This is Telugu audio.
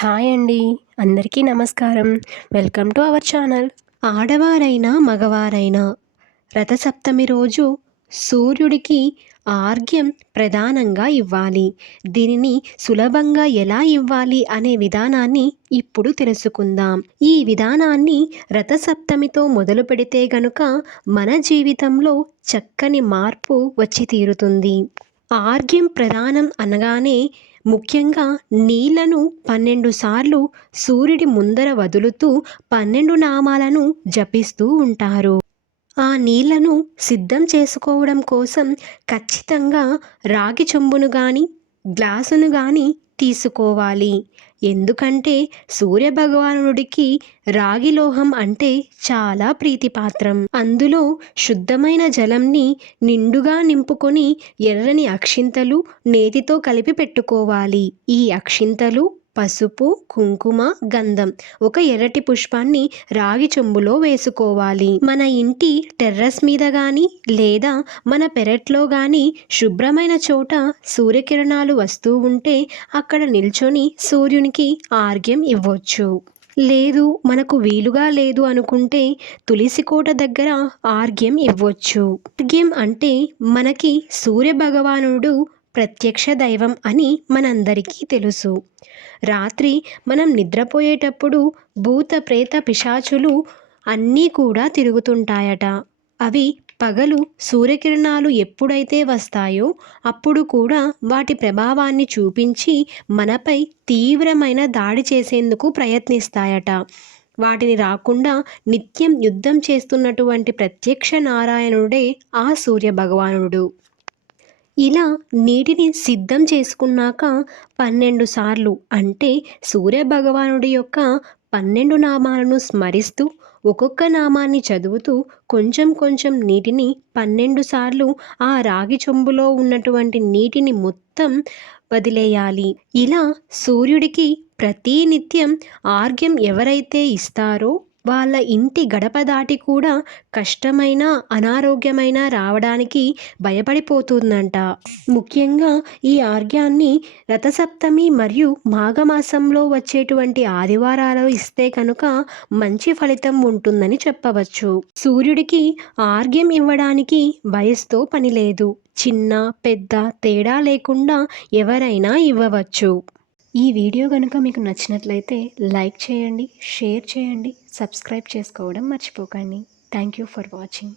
హాయ్ అండి. అందరికీ నమస్కారం. Welcome to our channel. ఆడవారైనా, మగవారైనా రథసప్తమి రోజు సూర్యుడికి ఆర్ఘ్యం ప్రధానంగా ఇవ్వాలి. దీనిని సులభంగా ఎలా ఇవ్వాలి అనే విధానాన్ని ఇప్పుడు తెలుసుకుందాం. ఈ విధానాన్ని రథసప్తమితో మొదలు పెడితే గనుక మన జీవితంలో చక్కని మార్పు వచ్చి తీరుతుంది. ఆర్ఘ్యం ప్రదానం అనగానే ముఖ్యంగా నీళ్లను 12 సార్లు సూర్యుడి ముందర వదులుతూ 12 నామాలను జపిస్తూ ఉంటారు. ఆ నీళ్లను సిద్ధం చేసుకోవడం కోసం ఖచ్చితంగా రాగి చెంబును గాని, గ్లాసును గాని తీసుకోవాలి. ఎందుకంటే సూర్యభగవానుడికి రాగి లోహం అంటే చాలా ప్రీతిపాత్రం. అందులో శుద్ధమైన జలంని నిండుగా నింపుకొని ఎర్రని అక్షింతలు నేతితో కలిపి పెట్టుకోవాలి. ఈ అక్షింతలు, పసుపు, కుంకుమ, గంధం ఒక ఎర్రటి పుష్పాన్ని రాగి చెంబులో వేసుకోవాలి. మన ఇంటి టెర్రస్ మీద గాని లేదా మన పెరట్లో గాని శుభ్రమైన చోట సూర్యకిరణాలు వస్తూ ఉంటే అక్కడ నిల్చొని సూర్యునికి ఆర్ఘ్యం ఇవ్వొచ్చు. లేదు మనకు వీలుగా లేదు అనుకుంటే తులసి కోట దగ్గర ఆర్ఘ్యం ఇవ్వొచ్చు. ఆర్ఘ్యం అంటే మనకి సూర్య భగవానుడు ప్రత్యక్ష దైవం అని మనందరికీ తెలుసు. రాత్రి మనం నిద్రపోయేటప్పుడు భూత ప్రేత పిశాచులు అన్నీ కూడా తిరుగుతుంటాయట. అవి పగలు సూర్యకిరణాలు ఎప్పుడైతే వస్తాయో అప్పుడు కూడా వాటి ప్రభావాన్ని చూపించి మనపై తీవ్రమైన దాడి చేసేందుకు ప్రయత్నిస్తాయట. వాటిని రాకుండా నిత్యం యుద్ధం చేస్తున్నటువంటి ప్రత్యక్ష నారాయణుడే ఆ సూర్య భగవానుడు. ఇలా నీటిని సిద్ధం చేసుకున్నాక 12 సార్లు అంటే సూర్య భగవానుడి యొక్క 12 నామాలను స్మరిస్తూ ఒక్కొక్క నామాన్ని చదువుతూ కొంచెం కొంచెం నీటిని 12 సార్లు ఆ రాగి చెంబులో ఉన్నటువంటి నీటిని మొత్తం వదిలేయాలి. ఇలా సూర్యుడికి ప్రతి నిత్యం ఆర్ఘ్యం ఎవరైతే ఇస్తారో వాళ్ళ ఇంటి గడప దాటి కూడా కష్టమైన అనారోగ్యమైన రావడానికి భయపడిపోతుందంట. ముఖ్యంగా ఈ ఆర్ఘ్యాన్ని రథసప్తమి మరియు మాఘమాసంలో వచ్చేటువంటి ఆదివారాలు ఇస్తే కనుక మంచి ఫలితం ఉంటుందని చెప్పవచ్చు. సూర్యుడికి ఆర్ఘ్యం ఇవ్వడానికి వయసుతో పని లేదు. చిన్న పెద్ద తేడా లేకుండా ఎవరైనా ఇవ్వవచ్చు. ఈ వీడియో కనుక మీకు నచ్చినట్లయితే లైక్ చేయండి, షేర్ చేయండి, సబ్స్క్రైబ్ చేసుకోవడం మర్చిపోకండి. Thank you for watching.